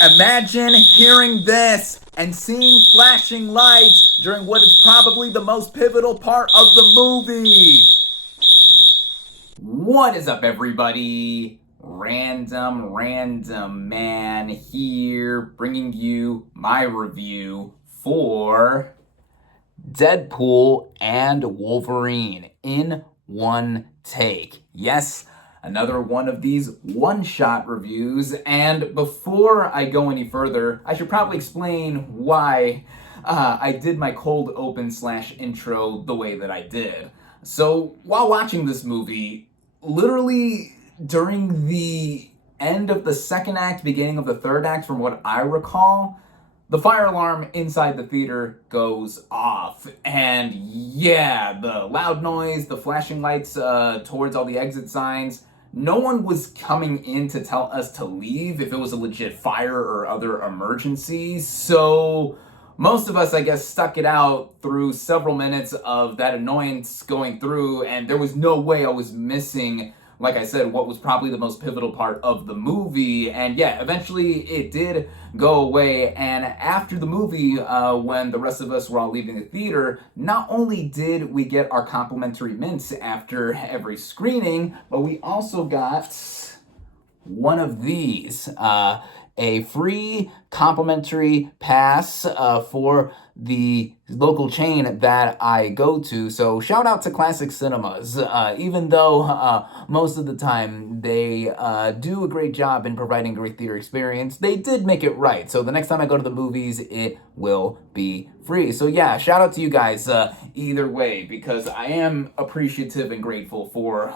Imagine hearing this and seeing flashing lights during what is probably the most pivotal part of the movie. What is up, everybody? Random Man here, bringing you my review for Deadpool and Wolverine in one take. Yes, another one of these one-shot reviews. And before I go any further, I should probably explain why I did my cold open / intro the way that I did. So while watching this movie, literally during the end of the second act, beginning of the third act, from what I recall, the fire alarm inside the theater goes off. And yeah, the loud noise, the flashing lights towards all the exit signs, no one was coming in to tell us to leave if it was a legit fire or other emergency. So most of us, I guess, stuck it out through several minutes of that annoyance going through, and there was no way I was missing, like I said, what was probably the most pivotal part of the movie. And yeah, eventually it did go away. And after the movie, when the rest of us were all leaving the theater, not only did we get our complimentary mints after every screening, but we also got one of these, a free complimentary pass for the local chain that I go to. So shout out to Classic Cinemas. Even though most of the time they do a great job in providing a great theater experience, they did make it right. So the next time I go to the movies, it will be free. So yeah, shout out to you guys either way, because I am appreciative and grateful for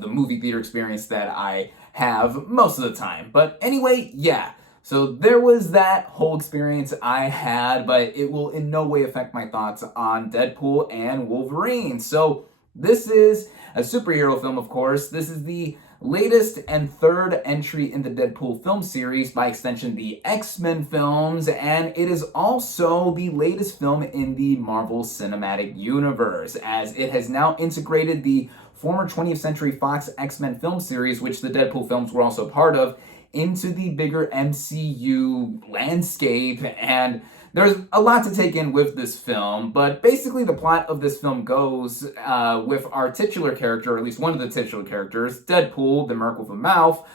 the movie theater experience that I have most of the time. But anyway, yeah. So there was that whole experience I had, but it will in no way affect my thoughts on Deadpool and Wolverine. So this is a superhero film, of course. This is the latest and third entry in the Deadpool film series, by extension the X-Men films, and it is also the latest film in the Marvel Cinematic Universe, as it has now integrated the former 20th Century Fox X-Men film series, which the Deadpool films were also part of, into the bigger MCU landscape. And there's a lot to take in with this film, but basically the plot of this film goes with our titular character, or at least one of the titular characters, Deadpool, the Merc with a Mouth,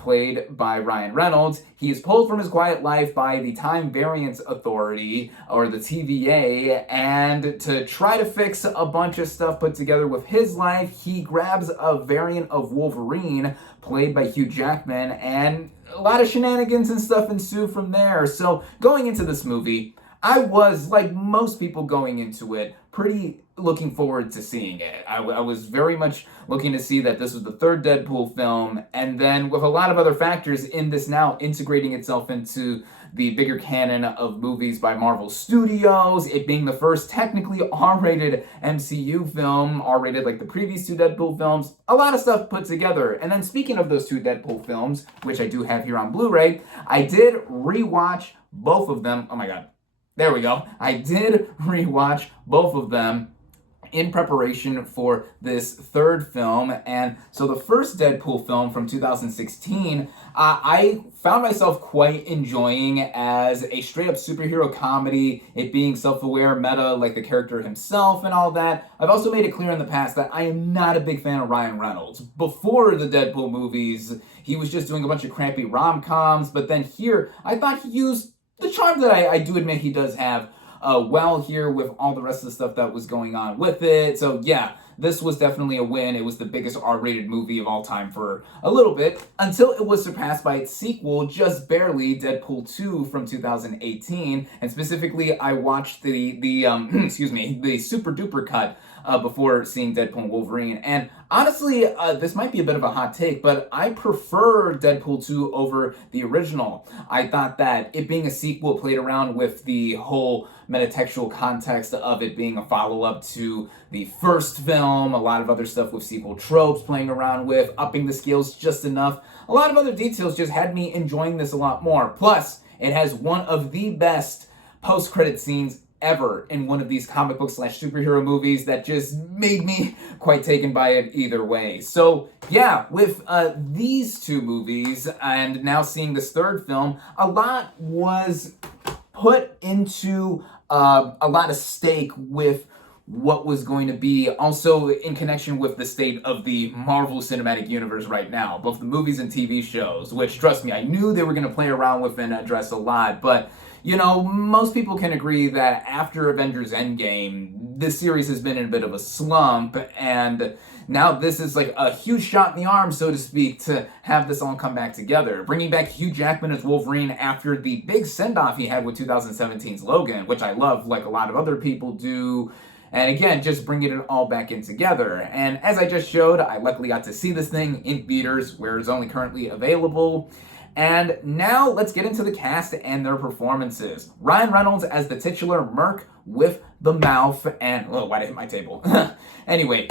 played by Ryan Reynolds. He is pulled from his quiet life by the Time Variance Authority, or the TVA, and to try to fix a bunch of stuff put together with his life, he grabs a variant of Wolverine, played by Hugh Jackman, and a lot of shenanigans and stuff ensue from there. So going into this movie, I was, like most people going into it, pretty looking forward to seeing it. I was very much looking to see that this was the third Deadpool film, and then with a lot of other factors in this now integrating itself into the bigger canon of movies by Marvel Studios, it being the first technically R-rated MCU film, R-rated like the previous two Deadpool films, a lot of stuff put together. And then speaking of those two Deadpool films, which I do have here on Blu-ray, I did rewatch both of them. Oh my god. There we go. I did rewatch both of them in preparation for this third film. And so the first Deadpool film from 2016, I found myself quite enjoying as a straight up superhero comedy, it being self-aware, meta, like the character himself and all that. I've also made it clear in the past that I am not a big fan of Ryan Reynolds. Before the Deadpool movies, he was just doing a bunch of crappy rom-coms, but then here, I thought he used the charm that I do admit he does have well here with all the rest of the stuff that was going on with it. So yeah, this was definitely a win. It was the biggest R-rated movie of all time for a little bit, until it was surpassed by its sequel, just barely, Deadpool 2 from 2018. And specifically, I watched the the super duper cut before seeing Deadpool and Wolverine. And honestly, this might be a bit of a hot take, but I prefer Deadpool 2 over the original. I thought that it being a sequel played around with the whole metatextual context of it being a follow-up to the first film, a lot of other stuff with sequel tropes playing around with, upping the scales just enough. A lot of other details just had me enjoying this a lot more. Plus, it has one of the best post-credit scenes ever in one of these comic book / superhero movies that just made me quite taken by it either way. So yeah, with these two movies and now seeing this third film, a lot was put into a lot of stake with what was going to be also in connection with the state of the Marvel Cinematic Universe right now, both the movies and TV shows, which, trust me, I knew they were going to play around with and address a lot, but, you know, most people can agree that after Avengers Endgame, this series has been in a bit of a slump, and now this is like a huge shot in the arm, so to speak, to have this all come back together. Bringing back Hugh Jackman as Wolverine after the big send-off he had with 2017's Logan, which I love like a lot of other people do. And again, just bringing it all back in together. And as I just showed, I luckily got to see this thing in theaters where it's only currently available. And now let's get into the cast and their performances. Ryan Reynolds as the titular Merc with the mouth and... oh, why'd I hit my table? Anyway,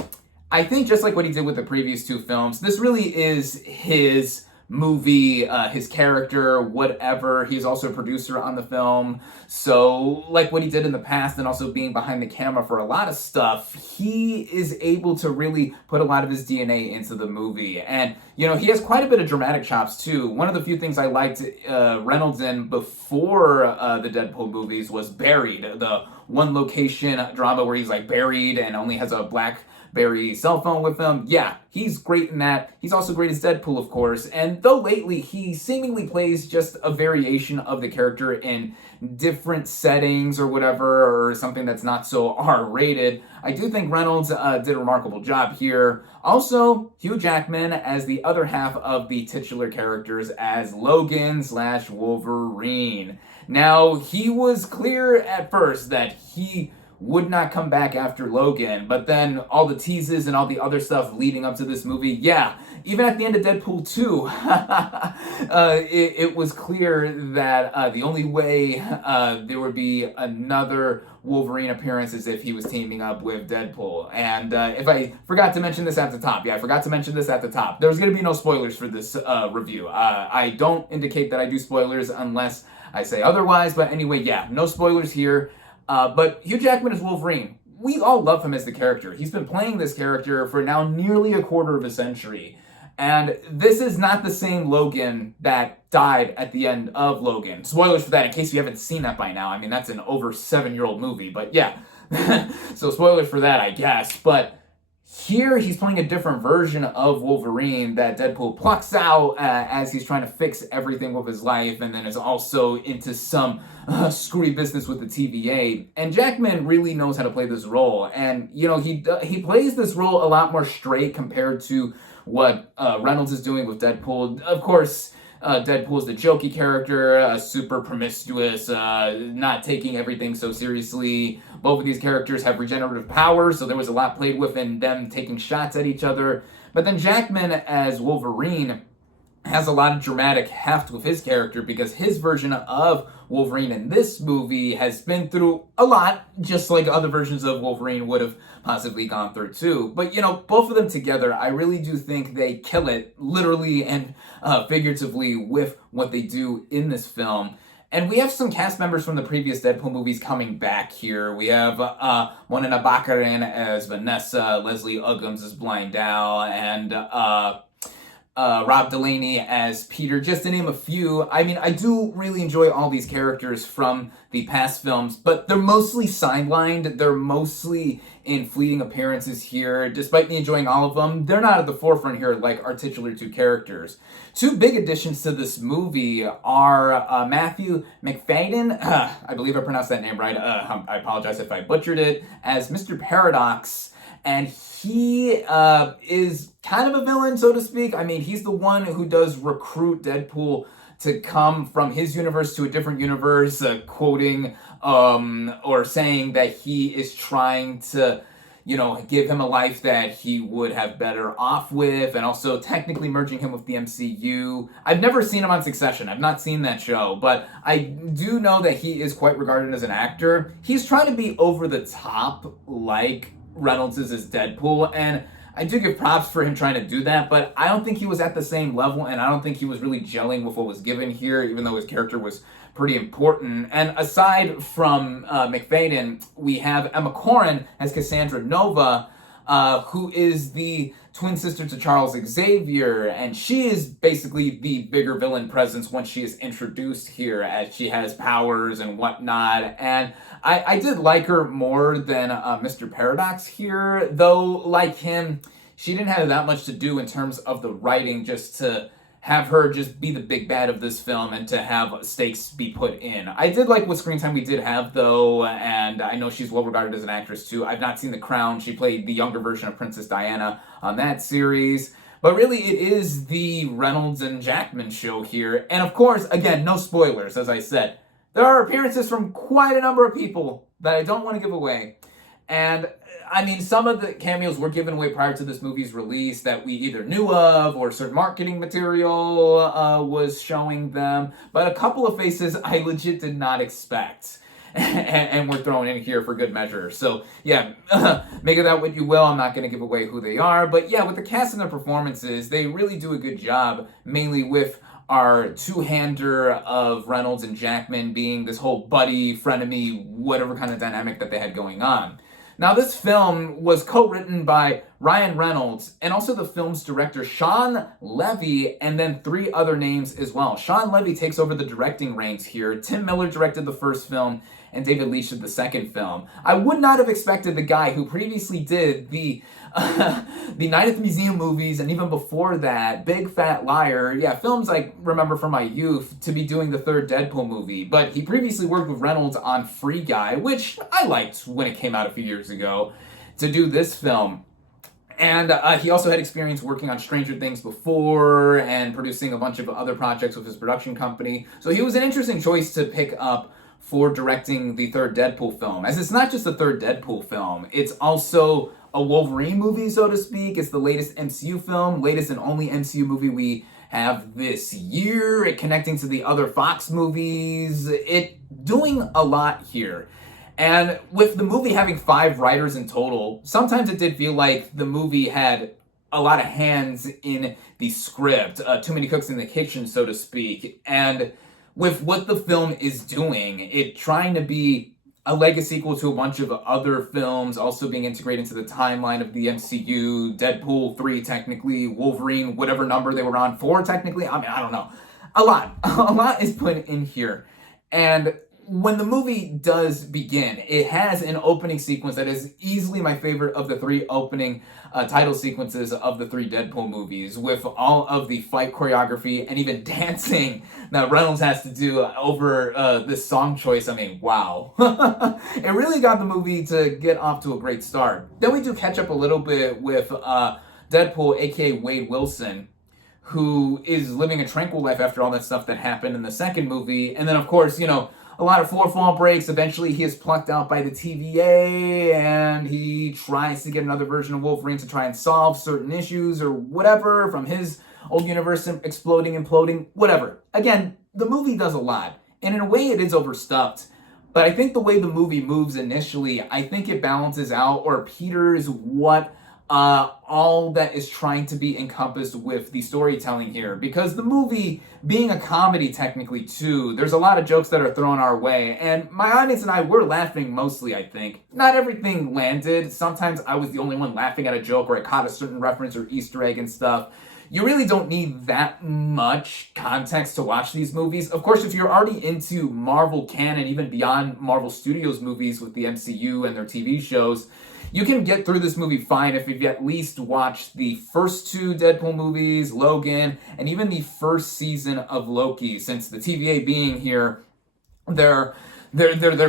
I think just like what he did with the previous two films, this really is his movie, his character, whatever. He's also a producer on the film. So like what he did in the past and also being behind the camera for a lot of stuff, he is able to really put a lot of his DNA into the movie. And, you know, he has quite a bit of dramatic chops too. One of the few things I liked Reynolds in before the Deadpool movies was Buried, the one location drama where he's like buried and only has a BlackBerry cell phone with him. Yeah, he's great in that. He's also great as Deadpool, of course. And though lately he seemingly plays just a variation of the character in different settings or whatever, or something that's not so R-rated, I do think Reynolds did a remarkable job here. Also, Hugh Jackman as the other half of the titular characters as Logan / Wolverine. Now, he was clear at first that he would not come back after Logan, but then all the teases and all the other stuff leading up to this movie, yeah, even at the end of Deadpool 2, it was clear that the only way there would be another Wolverine appearance is if he was teaming up with Deadpool. And if I forgot to mention this at the top, there's going to be no spoilers for this review. I don't indicate that I do spoilers unless I say otherwise, but anyway, yeah, no spoilers here. But Hugh Jackman is Wolverine. We all love him as the character. He's been playing this character for now nearly a quarter of a century. And this is not the same Logan that died at the end of Logan. Spoilers for that in case you haven't seen that by now. I mean, that's an over 7-year-old movie, but yeah. So spoilers for that, I guess. But here he's playing a different version of Wolverine that Deadpool plucks out as he's trying to fix everything with his life, and then is also into some screwy business with the TVA. And Jackman really knows how to play this role, and you know he plays this role a lot more straight compared to what Reynolds is doing with Deadpool. Of course, Deadpool's the jokey character, super promiscuous, not taking everything so seriously. Both of these characters have regenerative powers, so there was a lot played with in them taking shots at each other. But then Jackman as Wolverine has a lot of dramatic heft with his character because his version of Wolverine in this movie has been through a lot, just like other versions of Wolverine would have possibly gone through too. But, you know, both of them together, I really do think they kill it, literally and figuratively, with what they do in this film. And we have some cast members from the previous Deadpool movies coming back here. We have Monena Baccarin as Vanessa, Leslie Uggams as Blind Al, and Rob Delaney as Peter, just to name a few. I mean, I do really enjoy all these characters from the past films, but they're mostly sidelined. They're mostly in fleeting appearances here. Despite me enjoying all of them, they're not at the forefront here like our titular two characters. Two big additions to this movie are Matthew Macfadyen, I believe I pronounced that name right, I apologize if I butchered it, as Mr. Paradox. And he is kind of a villain, so to speak. I mean, he's the one who does recruit Deadpool to come from his universe to a different universe, quoting or saying that he is trying to, you know, give him a life that he would have better off with, and also technically merging him with the MCU. I've never seen him on Succession. I've not seen that show, but I do know that he is quite regarded as an actor. He's trying to be over the top, like Reynolds is as Deadpool, and I do give props for him trying to do that, but I don't think he was at the same level, and I don't think he was really gelling with what was given here, even though his character was pretty important. And aside from McFadden, we have Emma Corrin as Cassandra Nova, who is the twin sister to Charles Xavier, and she is basically the bigger villain presence once she is introduced here, as she has powers and whatnot. And I did like her more than Mr. Paradox here, though, like him, she didn't have that much to do in terms of the writing, just to have her just be the big bad of this film and to have stakes be put in. I did like what screen time we did have, though, and I know she's well regarded as an actress, too. I've not seen The Crown. She played the younger version of Princess Diana on that series. But really, it is the Reynolds and Jackman show here. And of course, again, no spoilers, as I said. There are appearances from quite a number of people that I don't want to give away. And I mean, some of the cameos were given away prior to this movie's release that we either knew of or certain marketing material was showing them. But a couple of faces I legit did not expect. And we're thrown in here for good measure. So, yeah, make of that what you will. I'm not going to give away who they are. But, yeah, with the cast and their performances, they really do a good job, mainly with our two-hander of Reynolds and Jackman being this whole buddy, frenemy, whatever kind of dynamic that they had going on. Now, this film was co-written by Ryan Reynolds and also the film's director, Shawn Levy, and then 3 other names as well. Shawn Levy takes over the directing reins here. Tim Miller directed the first film, and David Leitch did the second film. I would not have expected the guy who previously did the Night at the Museum movies, and even before that, Big Fat Liar, yeah, films I remember from my youth, to be doing the third Deadpool movie. But he previously worked with Reynolds on Free Guy, which I liked when it came out a few years ago, to do this film. And he also had experience working on Stranger Things before and producing a bunch of other projects with his production company. So he was an interesting choice to pick up for directing the third Deadpool film. As it's not just the third Deadpool film, it's also a Wolverine movie, so to speak. It's the latest MCU film, latest and only MCU movie we have this year. It connecting to the other Fox movies. It doing a lot here. And with the movie having 5 writers in total, sometimes it did feel like the movie had a lot of hands in the script, too many cooks in the kitchen, so to speak. And with what the film is doing, it trying to be a legacy sequel to a bunch of other films, also being integrated into the timeline of the MCU, Deadpool 3 technically, Wolverine, whatever number they were on, 4 technically, I mean, I don't know. A lot is put in here. And when the movie does begin, it has an opening sequence that is easily my favorite of the 3 opening title sequences of the 3 Deadpool movies, with all of the fight choreography and even dancing that Reynolds has to do over this song choice. I mean, wow. It really got the movie to get off to a great start. Then we do catch up a little bit with Deadpool, aka Wade Wilson, who is living a tranquil life after all that stuff that happened in the second movie. And then, of course, you know, a lot of fall breaks. Eventually, he is plucked out by the TVA, and he tries to get another version of Wolverine to try and solve certain issues or whatever from his old universe exploding, imploding, whatever. Again, the movie does a lot, and in a way, it is overstuffed. But I think the way the movie moves initially, I think it balances out or peters what all that is trying to be encompassed with the storytelling here. Because the movie, being a comedy technically too, there's a lot of jokes that are thrown our way. And my audience and I were laughing mostly, I think. Not everything landed. Sometimes I was the only one laughing at a joke or I caught a certain reference or Easter egg and stuff. You really don't need that much context to watch these movies. Of course, if you're already into Marvel canon, even beyond Marvel Studios movies with the MCU and their TV shows, you can get through this movie fine if you've at least watched the first 2 Deadpool movies, Logan, and even the first season of Loki. Since the TVA being here, they're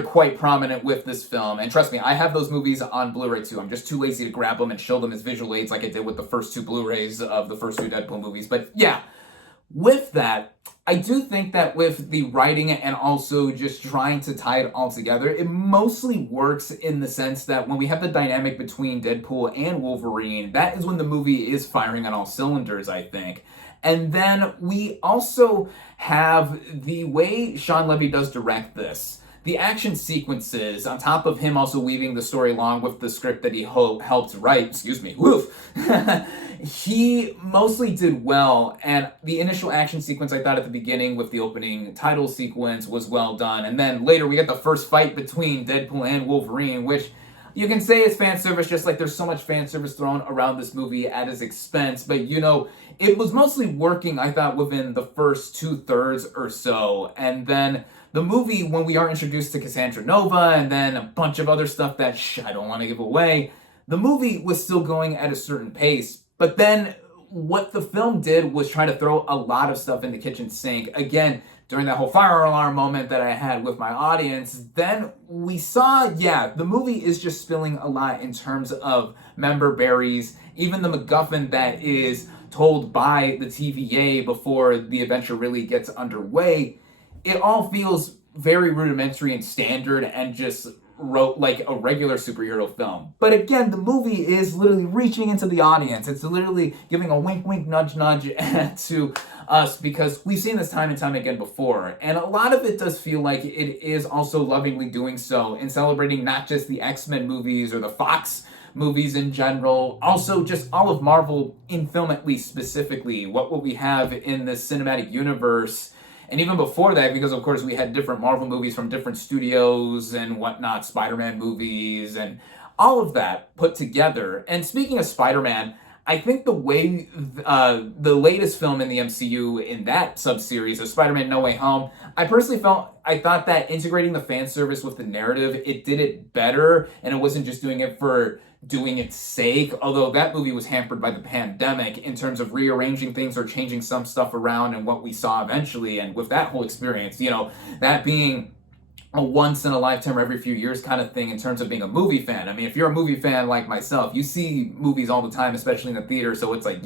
quite prominent with this film. And trust me, I have those movies on Blu-ray too. I'm just too lazy to grab them and show them as visual aids like I did with the first 2 Blu-rays of the first 2 Deadpool movies. But yeah, with that, I do think that with the writing and also just trying to tie it all together, it mostly works in the sense that when we have the dynamic between Deadpool and Wolverine, that is when the movie is firing on all cylinders, I think. And then we also have the way Shawn Levy does direct this. the action sequences, on top of him also weaving the story along with the script that he helped write, he mostly did well. And the initial action sequence, I thought at the beginning with the opening title sequence was well done. And then later we get the first fight between Deadpool and Wolverine, which you can say it's fan service, just like there's so much fan service thrown around this movie at his expense. But, it was mostly working, I thought, within the first 2/3 or so. And then the movie, when we are introduced to Cassandra Nova and then a bunch of other stuff that I don't want to give away, the movie was still going at a certain pace. But then what the film did was try to throw a lot of stuff in the kitchen sink. Again, during that whole fire alarm moment that I had with my audience, then we saw, the movie is just spilling a lot in terms of member berries, even the MacGuffin that is told by the TVA before the adventure really gets underway. It all feels very rudimentary and standard and just wrote like a regular superhero film. But again, the movie is literally reaching into the audience. It's literally giving a wink, wink, nudge, nudge to us because we've seen this time and time again before. And a lot of it does feel like it is also lovingly doing so in celebrating not just the X-Men movies or the Fox movies in general, also just all of Marvel in film, at least specifically, what we have in the cinematic universe. And even before that, because of course we had different Marvel movies from different studios and whatnot, Spider-Man movies and all of that put together. And speaking of Spider-Man, I think the way the latest film in the MCU in that sub-series of Spider-Man No Way Home, I thought that integrating the fan service with the narrative, it did it better, and it wasn't just doing it for doing its sake, although that movie was hampered by the pandemic in terms of rearranging things or changing some stuff around and what we saw eventually. And with that whole experience, that being a once in a lifetime or every few years kind of thing in terms of being a movie fan. I mean, if you're a movie fan like myself, you see movies all the time, especially in the theater, so it's like,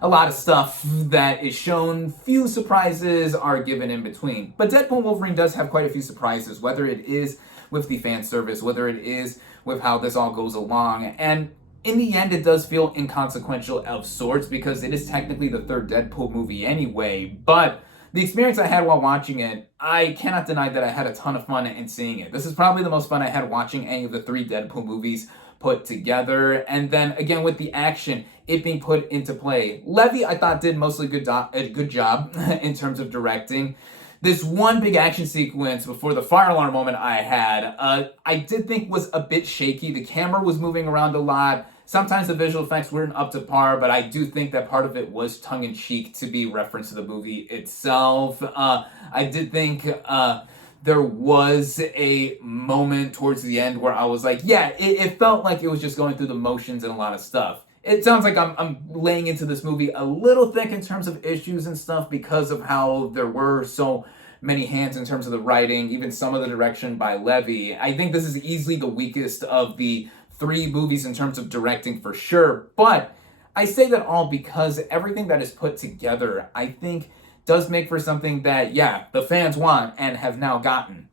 a lot of stuff that is shown, few surprises are given in between. But Deadpool Wolverine does have quite a few surprises, whether it is with the fan service, whether it is with how this all goes along. And in the end, it does feel inconsequential of sorts because it is technically the third Deadpool movie anyway. But the experience I had while watching it, I cannot deny that I had a ton of fun in seeing it. This is probably the most fun I had watching any of the three Deadpool movies put together. And then again, with the action, it being put into play. Levy, I thought, did mostly a good job in terms of directing. This one big action sequence before the fire alarm moment I had, I did think was a bit shaky. The camera was moving around a lot. Sometimes the visual effects weren't up to par, but I do think that part of it was tongue-in-cheek to be reference to the movie itself. I did think there was a moment towards the end where I was like, it felt like it was just going through the motions and a lot of stuff. It sounds like I'm laying into this movie a little thick in terms of issues and stuff because of how there were so many hands in terms of the writing, even some of the direction by Levy. I think this is easily the weakest of the three movies in terms of directing for sure, but I say that all because everything that is put together, I think, does make for something that, the fans want and have now gotten.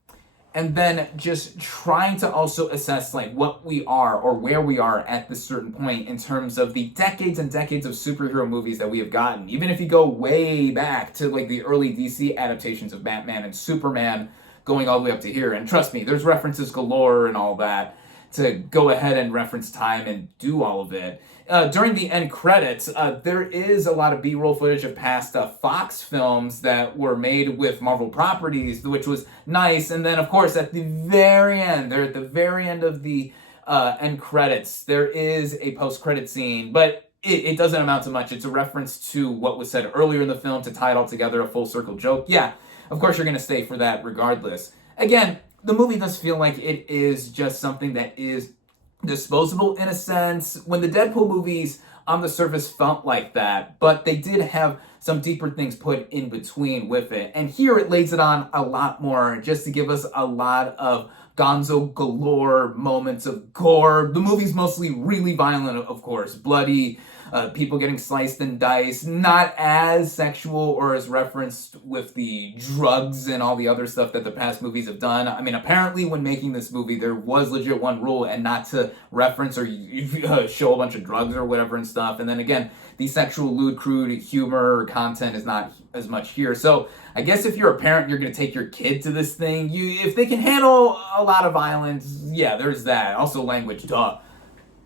And then just trying to also assess like what we are or where we are at this certain point in terms of the decades and decades of superhero movies that we have gotten. Even if you go way back to like the early DC adaptations of Batman and Superman going all the way up to here. And trust me, there's references galore and all that to go ahead and reference time and do all of it. During the end credits, there is a lot of B-roll footage of past Fox films that were made with Marvel properties, which was nice. And then, of course, at the very end, of the end credits, there is a post-credit scene, but it doesn't amount to much. It's a reference to what was said earlier in the film to tie it all together, a full circle joke. Of course, you're going to stay for that regardless. Again, the movie does feel like it is just something that is disposable in a sense. When the Deadpool movies on the surface felt like that, but they did have some deeper things put in between with it. And here it lays it on a lot more just to give us a lot of gonzo galore moments of gore. The movie's mostly really violent, of course, bloody, people getting sliced and diced, not as sexual or as referenced with the drugs and all the other stuff that the past movies have done. I mean, apparently when making this movie, there was legit one rule, and not to reference or show a bunch of drugs or whatever and stuff. And then again, the sexual, lewd, crude humor content is not as much here. So I guess if you're a parent, you're going to take your kid to this thing. If they can handle a lot of violence, yeah, there's that. Also language, duh.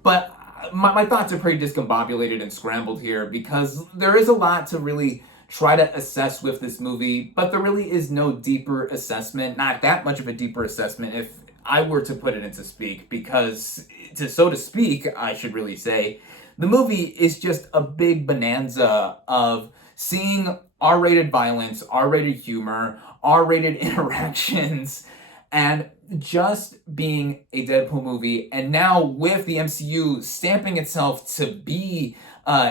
But my thoughts are pretty discombobulated and scrambled here because there is a lot to really try to assess with this movie, but there really is no deeper assessment, not that much of a deeper assessment if I were to put it into speak, because so to speak, I should really say, the movie is just a big bonanza of seeing R-rated violence, R-rated humor, R-rated interactions, and just being a Deadpool movie. And now with the MCU stamping itself to be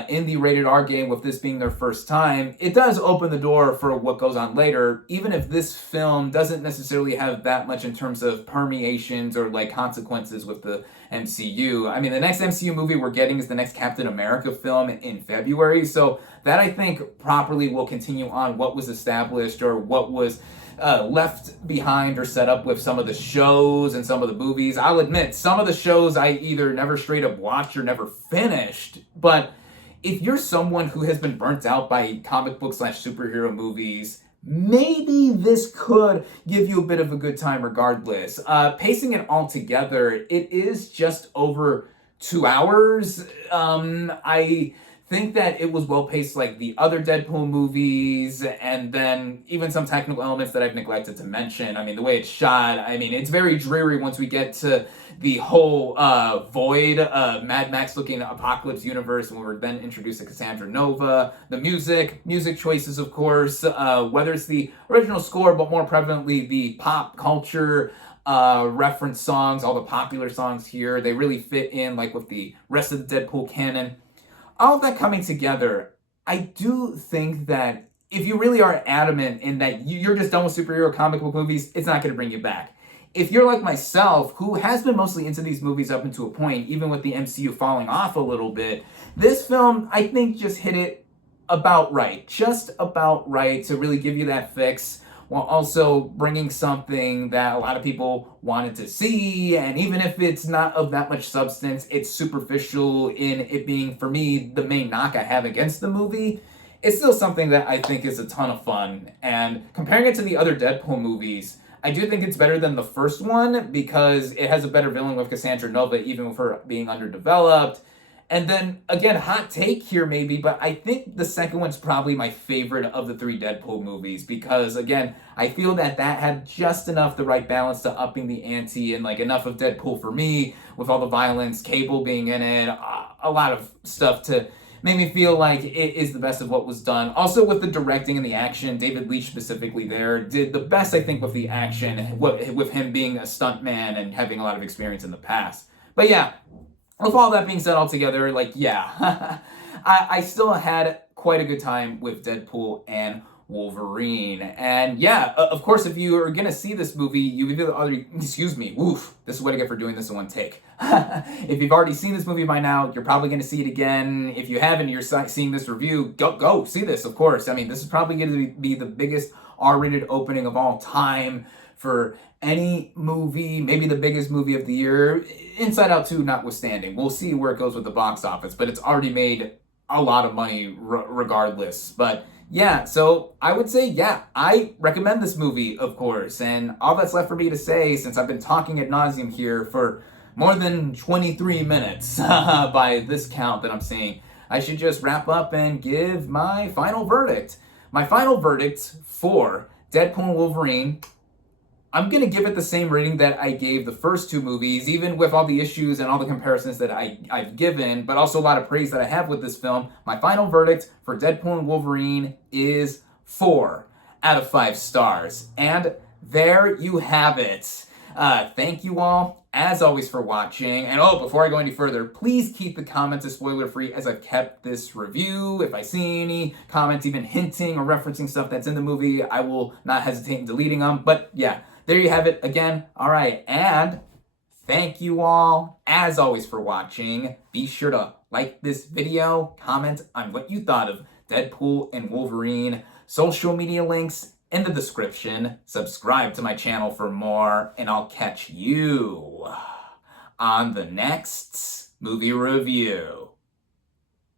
in the rated R game, with this being their first time, it does open the door for what goes on later, even if this film doesn't necessarily have that much in terms of permeations or like consequences with the MCU. I mean, the next MCU movie we're getting is the next Captain America film in February, so that I think properly will continue on what was established or what was left behind or set up with some of the shows and some of the movies. I'll admit, some of the shows I either never straight up watched or never finished, but if you're someone who has been burnt out by comic book / superhero movies, maybe this could give you a bit of a good time regardless. Pacing it all together, it is just over 2 hours. I think that it was well paced like the other Deadpool movies, and then even some technical elements that I've neglected to mention. I mean, the way it's shot, I mean, it's very dreary once we get to the whole Void, Mad Max looking apocalypse universe, and we were then introduced to Cassandra Nova. The music choices, of course, whether it's the original score, but more prevalently the pop culture reference songs, all the popular songs here, they really fit in like with the rest of the Deadpool canon. All of that coming together, I do think that if you really are adamant in that you're just done with superhero comic book movies, it's not going to bring you back. If you're like myself, who has been mostly into these movies up until a point, even with the MCU falling off a little bit, this film, I think, just hit it about right. Just about right to really give you that fix, while also bringing something that a lot of people wanted to see. And even if it's not of that much substance, it's superficial in it being, for me, the main knock I have against the movie. It's still something that I think is a ton of fun. And comparing it to the other Deadpool movies, I do think it's better than the first one because it has a better villain with Cassandra Nova, even with her being underdeveloped. And then, again, hot take here maybe, but I think the second one's probably my favorite of the 3 Deadpool movies because, again, I feel that had just enough the right balance to upping the ante and, like, enough of Deadpool for me with all the violence, Cable being in it, a lot of stuff to make me feel like it is the best of what was done. Also, with the directing and the action, David Leitch specifically there did the best, I think, with the action, with him being a stuntman and having a lot of experience in the past. But yeah, with all that being said altogether, like, yeah, I still had quite a good time with Deadpool and Wolverine. And yeah, of course, if you are going to see this movie, you've already, excuse me, woof, this is what I get for doing this in one take. If you've already seen this movie by now, you're probably going to see it again. If you haven't, you're seeing this review, go see this, of course. I mean, this is probably going to be the biggest R-rated opening of all time for any movie, maybe the biggest movie of the year, Inside Out 2 notwithstanding. We'll see where it goes with the box office, but it's already made a lot of money regardless. But yeah, so I would say, yeah, I recommend this movie, of course. And all that's left for me to say, since I've been talking ad nauseum here for more than 23 minutes by this count that I'm seeing, I should just wrap up and give my final verdict. My final verdict for Deadpool and Wolverine, I'm going to give it the same rating that I gave the first 2 movies, even with all the issues and all the comparisons that I've given, but also a lot of praise that I have with this film. My final verdict for Deadpool and Wolverine is 4 out of 5 stars. And there you have it. Thank you all, as always, for watching. And before I go any further, please keep the comments as spoiler-free as I've kept this review. If I see any comments even hinting or referencing stuff that's in the movie, I will not hesitate in deleting them. But yeah, there you have it again. All right, and thank you all, as always, for watching. Be sure to like this video, comment on what you thought of Deadpool and Wolverine. Social media links in the description. Subscribe to my channel for more, and I'll catch you on the next movie review.